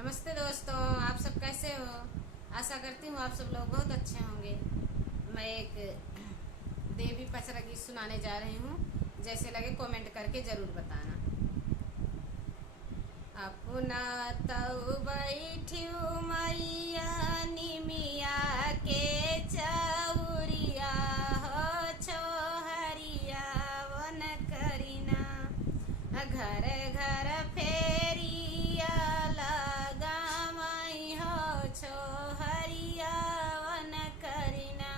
नमस्ते दोस्तों, आप सब कैसे हो। आशा करती हूँ आप सब लोग बहुत अच्छे होंगे। मैं एक देवी पचरा गीत सुनाने जा रही हूँ। जैसे लगे कमेंट करके ज़रूर बताना। अपना तऊ बैठियो मैया निमिया के चौरिया हो छोहरिया वन करीना घर घर फेरिया लगामई हो छोहरिया वन करीना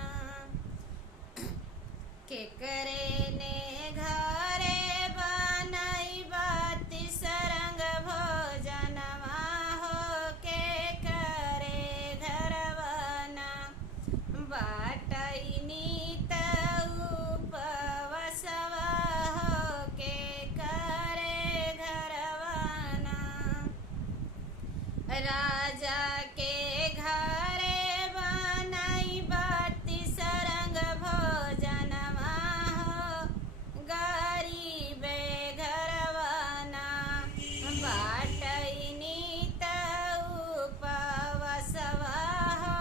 के करे ने घरे बनई बाती सरंग भोजनवा हो के करे घर बना बाटई नीत उपवसवा हो के करे घर बना राजा के घरे बनई बाती सरंग भोजनवा हो गरीबे घरवाना बाटई नीत उपवसवा हो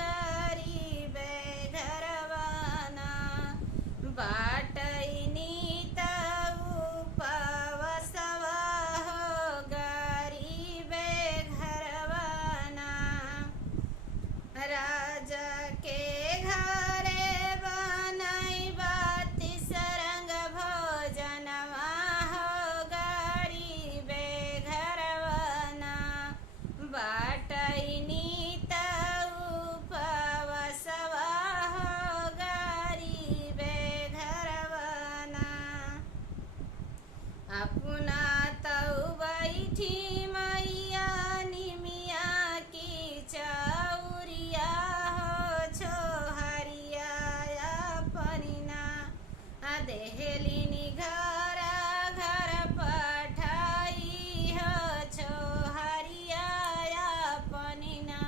गरीबे घरवाना बाटई नीत उपवसवा हो गरीबे घरवाना राजा के घरे बनई बाती सरंग भोजनवा हो गरीबे घरवाना बाटई नीत उपवसवा हो गरीबे घरवाना अपना तऊ बैठी मैया निमिया की चौरिया हो छोहरिया अपना देहलिनी घर घर पठाई हो छोहरिया अपना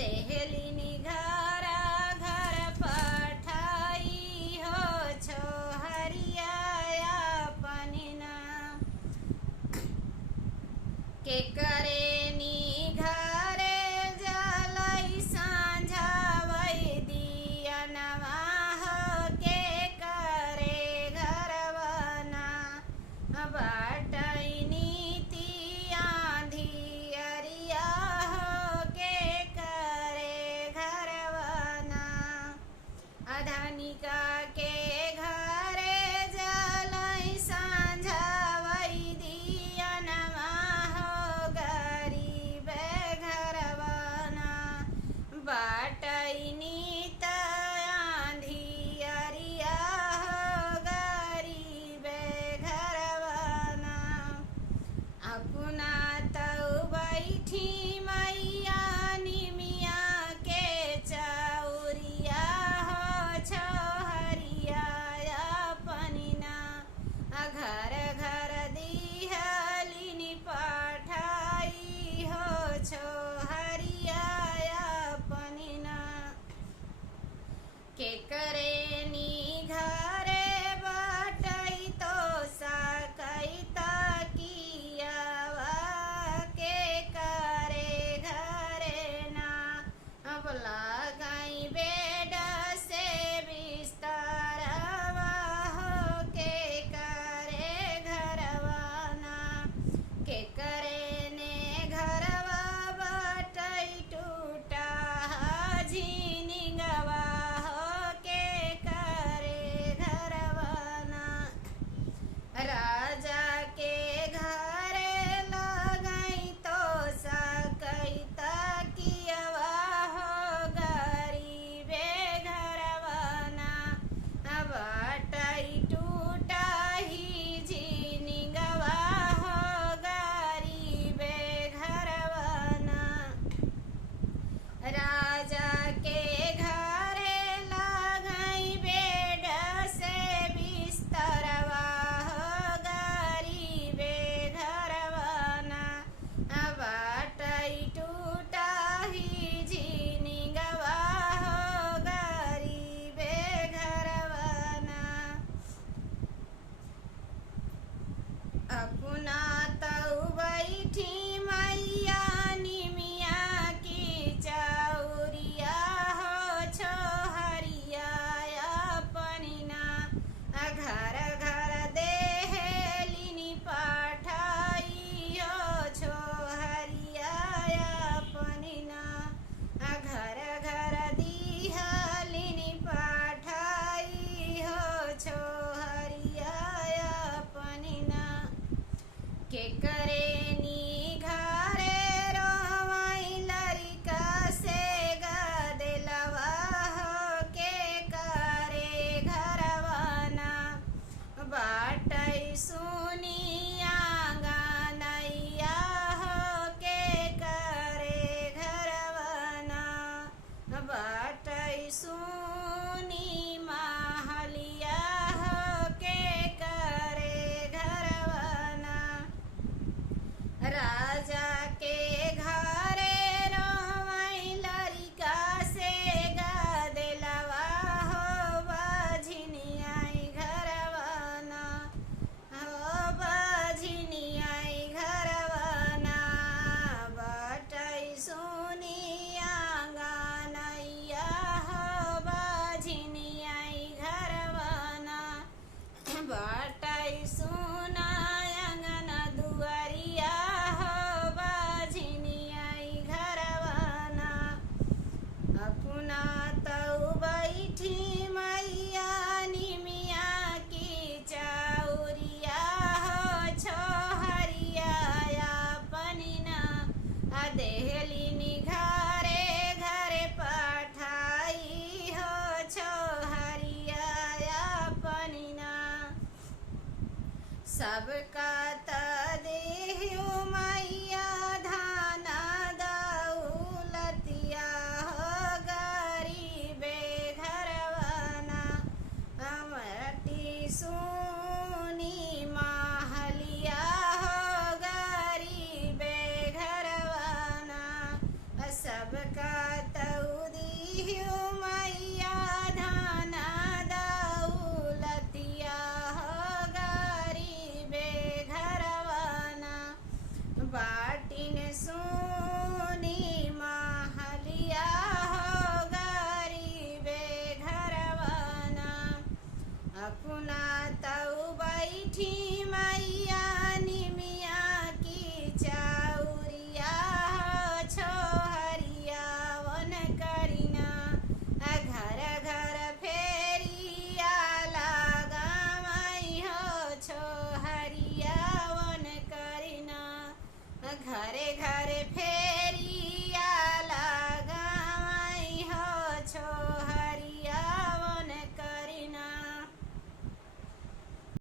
देहलिनी घर घर पठाई हो छोहरिया अपना के करे नी घरे जलई सांझावई दियनवा हो के करे घरवना बाटई नीति आंधियरिया हो के करे घरवना अधनिका के घरे जलई सांझावई दियनवा हो गरीबे घरवाना बाटई नीत आंधियरिया हो गरीबे घरवाना अपना तऊ बैठी मैया निमिया के चौरिया हो छोहरिया अपना घर घर दिहलिनी पठाई हो छोहरिया अपना के करे नी घरे बाटई तो सकई तकियावा के करे राजा के घरे रोवई लरिका से गदेलवा हो बझनियाई घरवाना हो बझनियाई घरवाना बटई सुनी आंगनैया हो बझनियाई घरवाना बटई सुना अंगन दुआरिया हो बझनियाई घरवाना अपना तऊ बैठी मैया निमिया की चौरिया हो छोहरिया अपनिना देहलिनी घरे घरे पठाई हो छोहरिया अपनिना सबका त देहु मैया धाना दौलतिया हो गरीबे घरवाना अमरती सुनी महलिया हो गरीबे घरवाना सबका तउदिहु मैया धाना दौलतिया हो गरीबे घरवाना बाटिन सुनी महलिया हो गरीबे घरवाना अपना तऊ बैठी मैया निमिया की चौरिया हो छोहरिया वन करिना घर घर फेरिया लगामई हो छोहरिया वन करिना घरे घरे